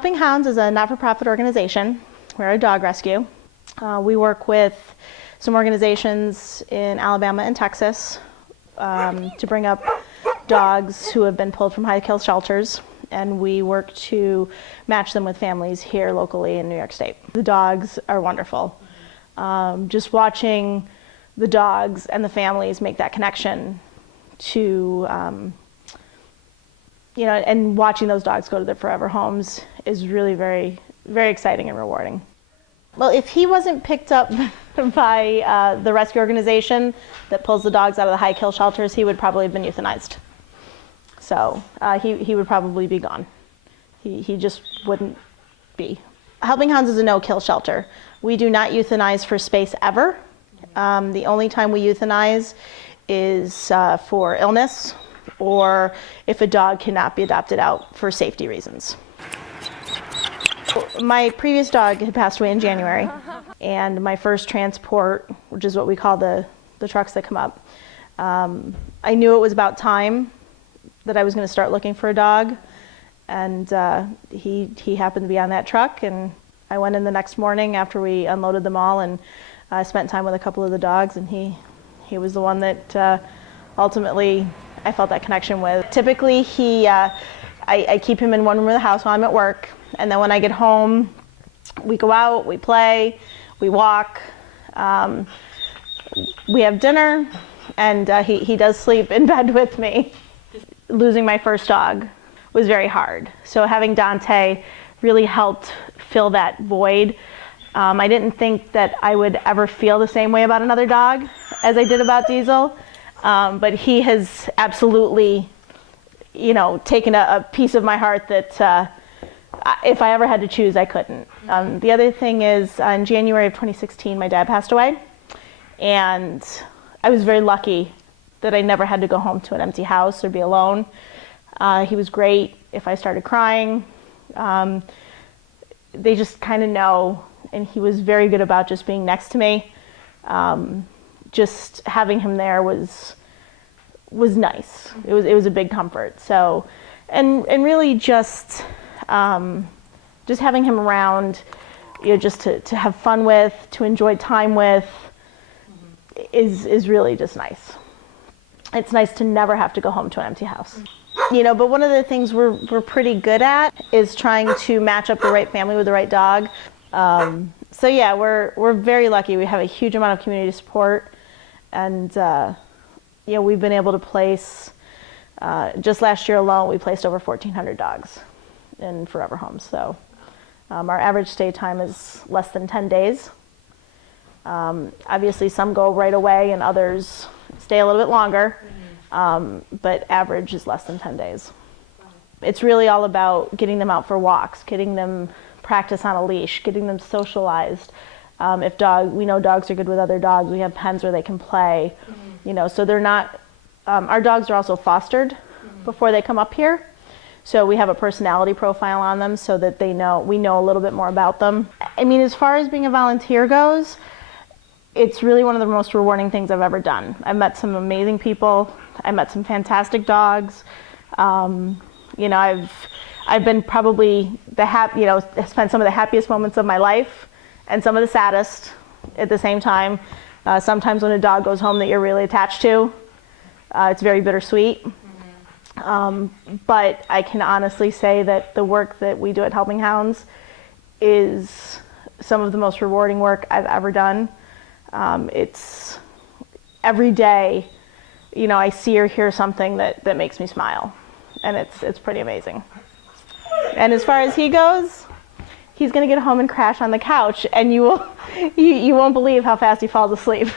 Helping Hounds is a not-for-profit organization. We're a dog rescue. We work with some organizations in Alabama and Texas to bring up dogs who have been pulled from high-kill shelters, and we work to match them with families here locally in New York State. The dogs are wonderful. Just watching the dogs and the families make that connection to and watching those dogs go to their forever homes is really very, very exciting and rewarding. Well, if he wasn't picked up by the rescue organization that pulls the dogs out of the high-kill shelters, he would probably have been euthanized. So he would probably be gone. He just wouldn't be. Helping Hounds is a no-kill shelter. We do not euthanize for space ever. The only time we euthanize is for illness, or if a dog cannot be adopted out for safety reasons. My previous dog had passed away in January, and my first transport, which is what we call the trucks that come up, I knew it was about time that I was going to start looking for a dog, and he happened to be on that truck, and I went in the next morning after we unloaded them all and spent time with a couple of the dogs, and he was the one that ultimately I felt that connection with. Typically, I keep him in one room of the house while I'm at work, and then when I get home, we go out, we play, we walk, we have dinner, and he does sleep in bed with me. Losing my first dog was very hard, so having Dante really helped fill that void. I didn't think that I would ever feel the same way about another dog as I did about Diesel. But he has absolutely, taken a piece of my heart that if I ever had to choose, I couldn't. The other thing is, in January of 2016, my dad passed away, and I was very lucky that I never had to go home to an empty house or be alone. He was great. If I started crying, they just kind of know, and he was very good about just being next to me. Just having him there was nice. It was a big comfort. So, and really just having him around, just to have fun with, to enjoy time with, is really just nice. It's nice to never have to go home to an empty house. But one of the things we're pretty good at is trying to match up the right family with the right dog. So yeah, we're very lucky. We have a huge amount of community support. And we've been able to place, just last year alone, we placed over 1,400 dogs in forever homes. So our average stay time is less than 10 days. Obviously, some go right away and others stay a little bit longer, but average is less than 10 days. It's really all about getting them out for walks, getting them practice on a leash, getting them socialized. We know dogs are good with other dogs, we have pens where they can play, so they're not, our dogs are also fostered before they come up here. So we have a personality profile on them so that we know a little bit more about them. I mean, as far as being a volunteer goes, it's really one of the most rewarding things I've ever done. I've met some amazing people. I met some fantastic dogs. I've been probably spent some of the happiest moments of my life and some of the saddest at the same time. Sometimes when a dog goes home that you're really attached to, it's very bittersweet. But I can honestly say that the work that we do at Helping Hounds is some of the most rewarding work I've ever done. It's every day, I see or hear something that makes me smile, and it's pretty amazing. And as far as he goes, he's going to get home and crash on the couch, and you won't believe how fast he falls asleep.